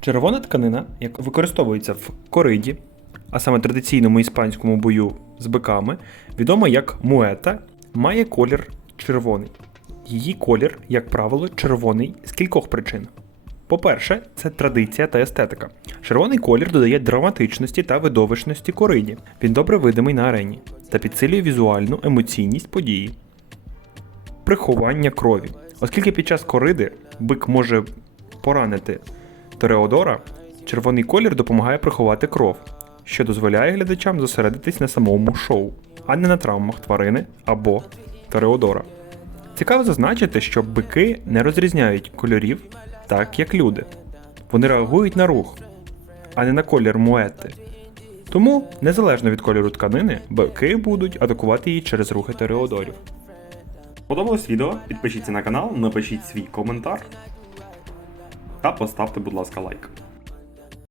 Червона тканина, яка використовується в кориді, а саме традиційному іспанському бою з биками, відома як муета, має колір червоний. Її колір, як правило, червоний з кількох причин. По-перше, це традиція та естетика. Червоний колір додає драматичності та видовищності кориді. Він добре видимий на арені та підсилює візуальну емоційність події. Приховання крові. Оскільки під час кориди бик може поранити Тореодора, червоний колір допомагає приховати кров, що дозволяє глядачам зосередитись на самому шоу, а не на травмах тварини або Тореодора. Цікаво зазначити, що бики не розрізняють кольорів так, як люди. Вони реагують на рух, а не на колір муети. Тому, незалежно від кольору тканини, бики будуть атакувати її через рухи Тореодорів. Подобалось відео? Підпишіться на канал, напишіть свій коментар та поставте, будь ласка, лайк.